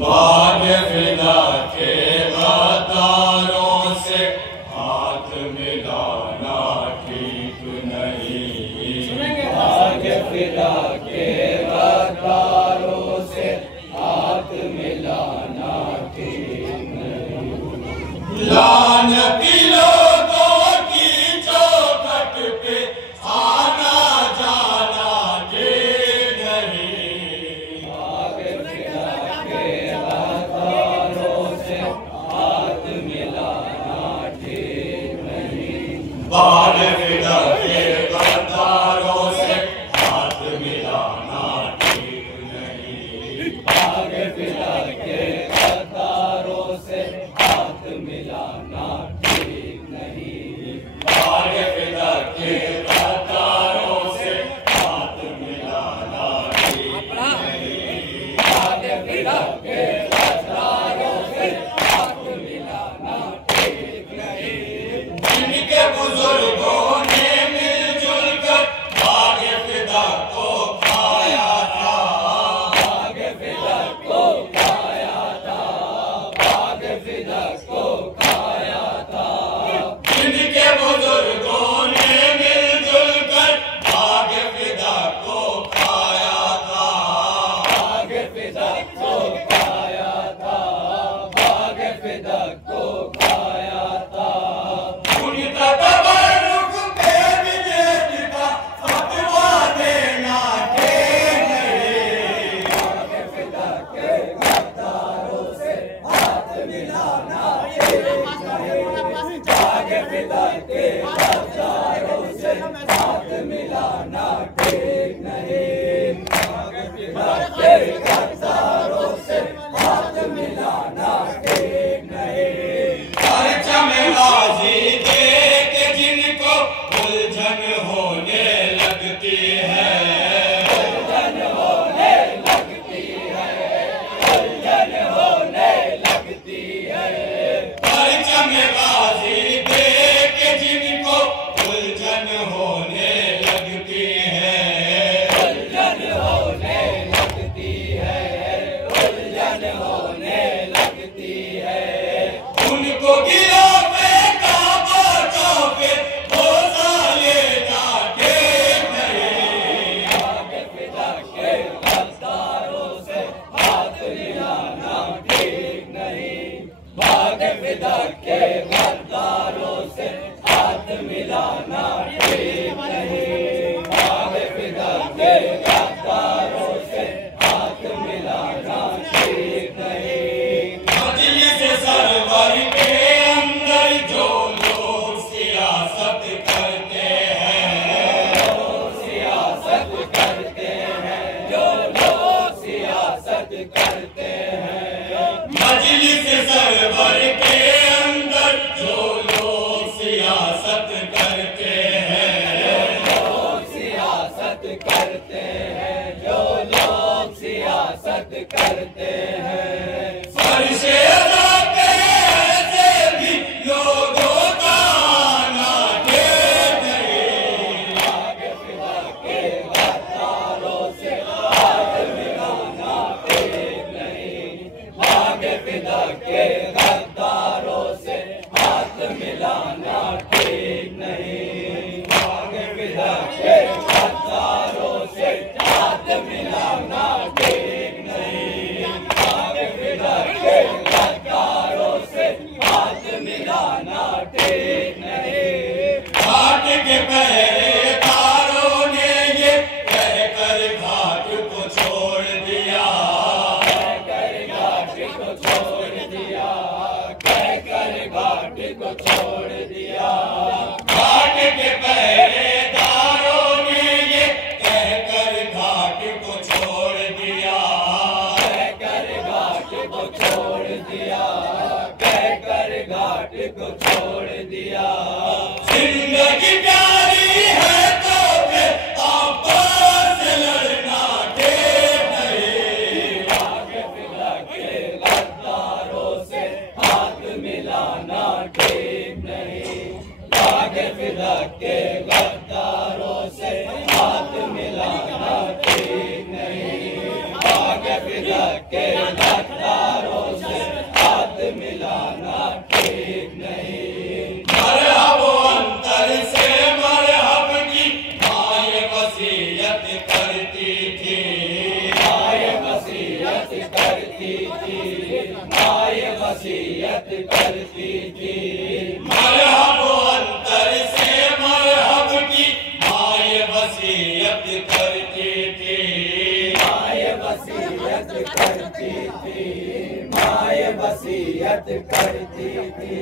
भाग फिदा के गद्दारों से हाथ मिलाना ठीक नहीं। भाग फिदा के गद्दारों से हाथ मिलाना ठीक नहीं। लानती लोगों की चौखट पे आना जाना ठीक नहीं। भाग फिदा के गद्दारों से हाथ मिलाना ठीक नहीं। भाग फिदा के गद्दारों से हाथ मिलाना ठीक नहीं। भाग फिदा के गद्दारों से हाथ मिलाना ठीक नहीं। भाग फिदा के गद्दारों से हाथ मिलाना ठीक नहीं। भाग फिदा के गद्दारों से हाथ मिलाना ठीक नहीं। जिनके बुजुर्गों ने मिलजुल कर भाग फिदा को खाया था। भाग फिदा को खाया था। भाग फिदा को खाया था। जिनके बुजुर्गों ने मिलजुल कर भाग फिदा को खाया था। भाग फिदा को खाया था। भाग फिदा को खाया था। उन्हीं तबरुक पे विजय का फतवा देना ठीक नहीं। भाग फिदा के गद्दारों से हाथ मिलाना ठीक नहीं। भाग फिदा के गद्दारों से हाथ मिलाना ठीक नहीं। भाग फिदा के गद्दारों से हाथ मिलाना ठीक नहीं। परचम गाजी देख जिनको उलझन होने लगती है। उलझन होने लगती है। उलझन होने लगती है। परचम गाजी देख जिनको उलझन होने लगती है। उलझन होने लगती है। उलझन होने लगती है। उनको गिरा पे काबा पे भरोसा लेना ठीक नहीं। भाग फिदा के गद्दारों से हाथ मिलाना ठीक नहीं। भाग फिदा के गद्दारों से हाथ मिलाना ठीक नहीं। भाग फिदा के गद्दारों से हाथ मिलाना ठीक नहीं। मजलिस सरवर के अंदर जो लोग सियासत करते हैं। सियासत करते हैं। जो लोग सियासत करते हैं। मजलिस सरवर के अंदर जो लोग सियासत करते हैं। लोग सियासत करते हैं। जो लोग सियासत करते हैं। फर्शे अदा पे ऐसे भी लोगों का आना ठीक नहीं। भाग फिदा के गद्दारों से हाथ मिलाना ठीक नहीं। भाग फिदा के गद्दारों से हाथ मिलाना ठीक नहीं। भाग फिदा के गद्दारों से हाथ मिलाना ठीक नहीं। भाग फिदा के गद्दारों से हाथ मिलाना ठीक नहीं। घाट के पहरेदारों ने ये कहकर घाट को छोड़ दिया। कहकर घाट को छोड़ दिया। कहकर घाट को छोड़ दिया। घाट के पहरेदारों ने ये कहकर घाट को छोड़ दिया। कहकर घाट को छोड़ दिया। कहकर घाट को छोड़ दिया। जिंदगी प्यारी है तो फिर आपस से लड़ना ठीक नहीं। भाग फिदा के गद्दारों से हाथ मिलाना ठीक नहीं। भाग फिदा के गद्दारों से हाथ मिलाना ठीक नहीं। भाग फिदा के गद्दारों माए वसीयत करती थी। मरहब अंतर से मरहब की माए वसीयत करती थी। माए वसीयत करती थी, माए वसीयत करती थी।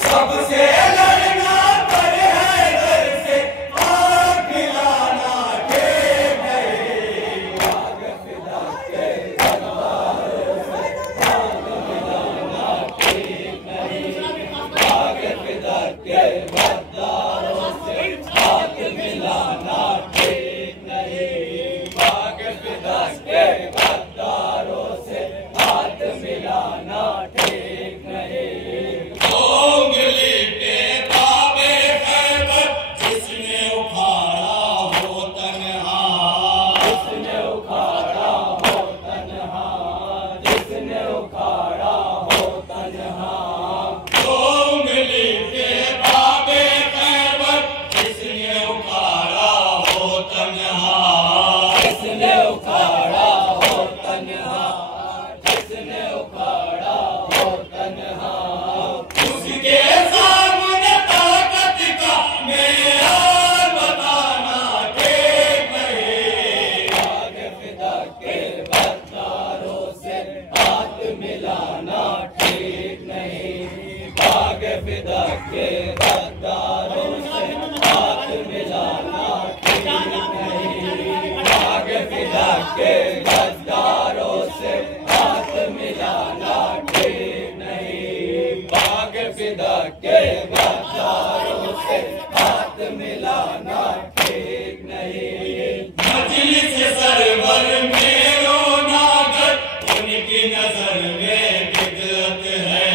सबसे लड़ना पर है घर से आग मिलाना ठीक नहीं। आग फिदा के गद्दारों से आग मिलाना ठीक नहीं। आग फिदा के गद्दारों से आग मिलाना ठीक नहीं। आग फिदा के गद्दारों से हाथ मिलाना ठीक नहीं। उंगली पे ताबे खैबर जिसने उखाड़ा हो तन्हा। जिसने उखाड़ा हो तन्हा, जिसने उखाड़ा हो तन्हा। उंगली पे ताबे खैबर जिसने उखाड़ा हो तन्हा। जिसने उखाड़ा हो तन्हा, जिसने उखाड़ा हो तन्हा। उसके सामने ताकत का मेयार बताना ठीक नहीं। आग फिदा के गद्दारों से हाथ मिलाना ठीक नहीं। आग फिदा के गद्दारों से हाथ मिलाना ठीक नहीं। आग फिदा के गद्दारों से हाथ मिलाना ठीक नहीं। आग फिदा के गद्दारों से हाथ मिलाना ठीक नहीं। मजलिस सरवर में रोना गर उनकी नजर में बिदअत है।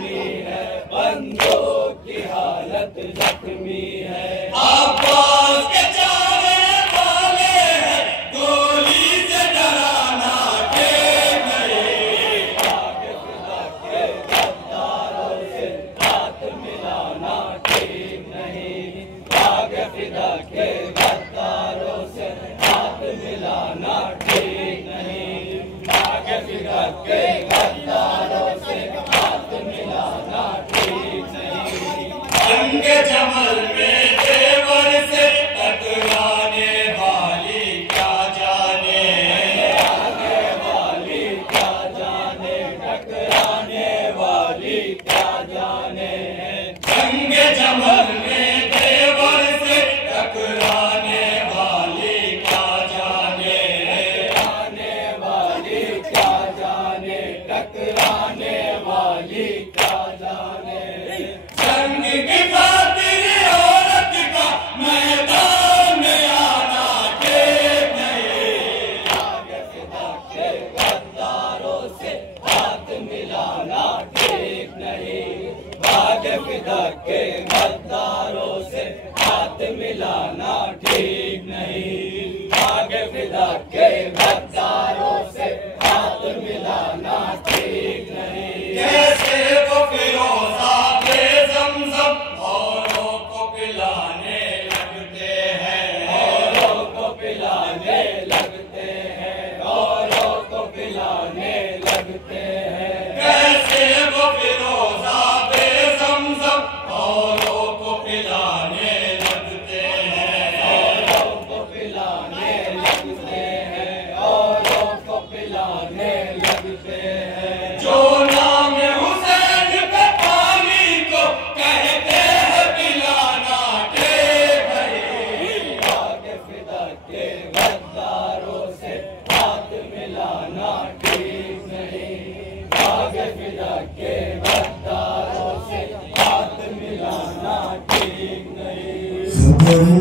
जख्मी है, बंदूक की हालत जख्मी है। अब्बास के चारे वाले हैं, गोली से डराना ठीक नहीं। आगे फिदा के गद्दारों से हाथ मिलाना ठीक नहीं। आगे फिदा के गद्दारों से हाथ मिलाना ठीक नहीं। आगे फिदा के गद्दारों से हाथ मिलाना ठीक नहीं। रंगे जमल में देवर से टकराने वाली क्या जाने, आने वाली क्या जाने, टकराने वाली क्या जाने। रंगे जमल में देवर से टकराने वाली क्या जाने, टकराने वाली क्या जाने, टकराने वाली क्या जाने। जंग की खातिर औरत का मैदान में आना ठीक नहीं। आगे फिदा के गद्दारों से हाथ मिलाना ठीक नहीं। आगे फिदा के गद्दारों से हाथ मिलाना ठीक नहीं। आगे फिदा के गद्दारों से हाथ मिलाना ठीक नहीं। कैसे वो फिरोजा बेज़मज़म औरों को पिलाने लगते हैं, औरों को पिलाने लगते हैं, औरों को पिलाने लगते हैं। कैसे वो फिरोजा बेज़मज़म औरों को पिलाने लगते हैं, औरों को पिलाने लगते हैं, औरों को पिलाने लगते हैं। जो नाम हुसैन पे पानी को कहते हैं पिलाना ठीक नहीं। आगे फिदा के गद्दारों से हाथ मिलाना ठीक नहीं। आगे फिदा के गद्दारों से हाथ मिलाना ठीक नहीं।